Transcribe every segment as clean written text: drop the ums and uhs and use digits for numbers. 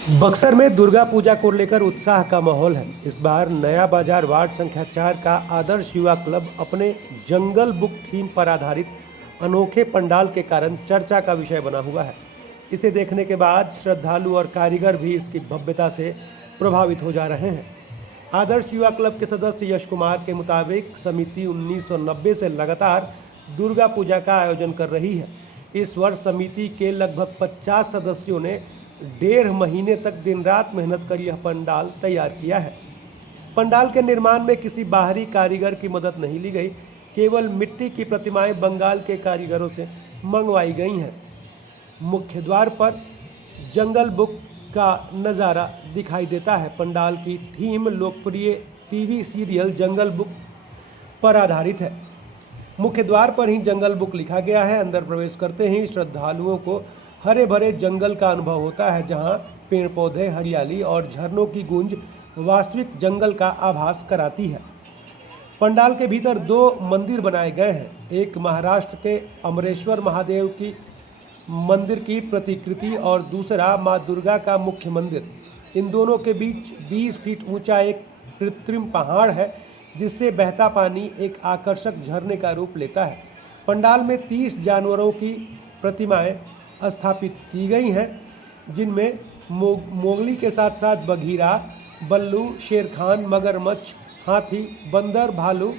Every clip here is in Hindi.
बक्सर में दुर्गा पूजा को लेकर उत्साह का माहौल है। इस बार नया बाजार वार्ड संख्या 4 का आदर्श युवा क्लब अपने जंगल बुक थीम पर आधारित अनोखे पंडाल के कारण चर्चा का विषय बना हुआ है। इसे देखने के बाद श्रद्धालु और कारीगर भी इसकी भव्यता से प्रभावित हो जा रहे हैं। आदर्श युवा क्लब के सदस्य यश कुमार के मुताबिक समिति 1990 से लगातार दुर्गा पूजा का आयोजन कर रही है। इस वर्ष समिति के लगभग 50 सदस्यों ने 1.5 महीने तक दिन रात मेहनत कर यह पंडाल तैयार किया है। पंडाल के निर्माण में किसी बाहरी कारीगर की मदद नहीं ली गई, केवल मिट्टी की प्रतिमाएं बंगाल के कारीगरों से मंगवाई गई हैं। मुख्य द्वार पर जंगल बुक का नज़ारा दिखाई देता है। पंडाल की थीम लोकप्रिय टीवी सीरियल जंगल बुक पर आधारित है। मुख्य द्वार पर ही जंगल बुक लिखा गया है। अंदर प्रवेश करते ही श्रद्धालुओं को हरे भरे जंगल का अनुभव होता है, जहां पेड़ पौधे, हरियाली और झरनों की गूंज वास्तविक जंगल का आभास कराती है। पंडाल के भीतर 2 मंदिर बनाए गए हैं। एक महाराष्ट्र के अमरेश्वर महादेव की मंदिर की प्रतिकृति और दूसरा मां दुर्गा का मुख्य मंदिर। इन दोनों के बीच 20 फीट ऊंचा एक कृत्रिम पहाड़ है, जिससे बहता पानी एक आकर्षक झरने का रूप लेता है। पंडाल में 30 जानवरों की प्रतिमाएं स्थापित की गई हैं, जिनमें मोगली के साथ साथ बघीरा, बल्लू, शेर खान, मगरमच्छ, हाथी, बंदर, भालू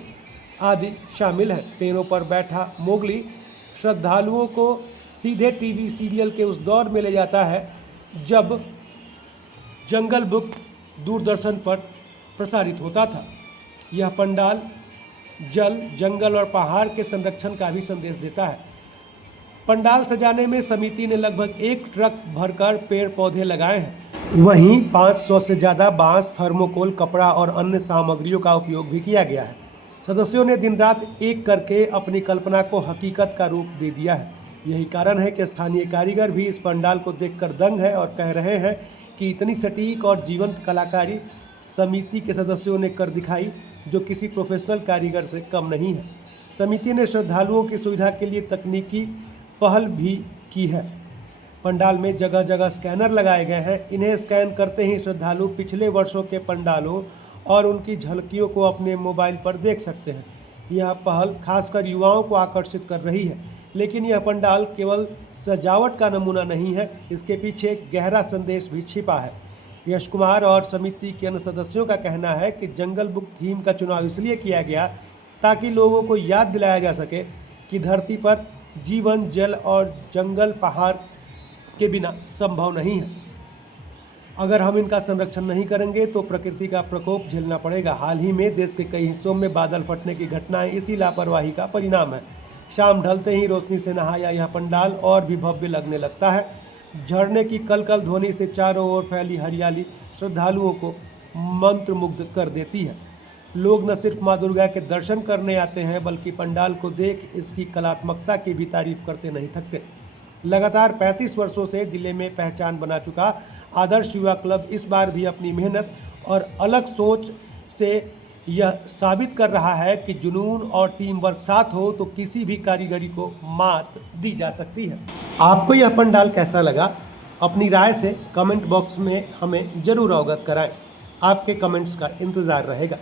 आदि शामिल हैं। पेड़ों पर बैठा मोगली श्रद्धालुओं को सीधे टीवी सीरियल के उस दौर में ले जाता है जब जंगल बुक दूरदर्शन पर प्रसारित होता था। यह पंडाल जल, जंगल और पहाड़ के संरक्षण का भी संदेश देता है। पंडाल सजाने में समिति ने लगभग 1 ट्रक भरकर पेड़ पौधे लगाए हैं। वहीं 500 से ज़्यादा बांस, थर्मोकोल, कपड़ा और अन्य सामग्रियों का उपयोग भी किया गया है। सदस्यों ने दिन रात एक करके अपनी कल्पना को हकीकत का रूप दे दिया है। यही कारण है कि स्थानीय कारीगर भी इस पंडाल को देखकर दंग है और कह रहे हैं कि इतनी सटीक और जीवंत कलाकारी समिति के सदस्यों ने कर दिखाई, जो किसी प्रोफेशनल कारीगर से कम नहीं है। समिति ने श्रद्धालुओं की सुविधा के लिए तकनीकी पहल भी की है। पंडाल में जगह जगह स्कैनर लगाए गए हैं। इन्हें स्कैन करते ही श्रद्धालु पिछले वर्षों के पंडालों और उनकी झलकियों को अपने मोबाइल पर देख सकते हैं। यह पहल खासकर युवाओं को आकर्षित कर रही है। लेकिन यह पंडाल केवल सजावट का नमूना नहीं है, इसके पीछे एक गहरा संदेश भी छिपा है। यश कुमार और समिति के अन्य सदस्यों का कहना है कि जंगल बुक थीम का चुनाव इसलिए किया गया ताकि लोगों को याद दिलाया जा सके कि धरती पर जीवन, जल और जंगल पहाड़ के बिना संभव नहीं है। अगर हम इनका संरक्षण नहीं करेंगे तो प्रकृति का प्रकोप झेलना पड़ेगा। हाल ही में देश के कई हिस्सों में बादल फटने की घटनाएं इसी लापरवाही का परिणाम है। शाम ढलते ही रोशनी से नहाया यह पंडाल और भी भव्य लगने लगता है। झरने की कलकल ध्वनि से चारों ओर फैली हरियाली श्रद्धालुओं को मंत्रमुग्ध कर देती है। लोग न सिर्फ मां दुर्गा के दर्शन करने आते हैं, बल्कि पंडाल को देख इसकी कलात्मकता की भी तारीफ करते नहीं थकते। लगातार 35 वर्षों से जिले में पहचान बना चुका आदर्श युवा क्लब इस बार भी अपनी मेहनत और अलग सोच से यह साबित कर रहा है कि जुनून और टीम वर्क साथ हो तो किसी भी कारीगरी को मात दी जा सकती है। आपको यह पंडाल कैसा लगा? अपनी राय से कमेंट बॉक्स में हमें ज़रूर अवगत कराएं। आपके कमेंट्स का इंतज़ार रहेगा।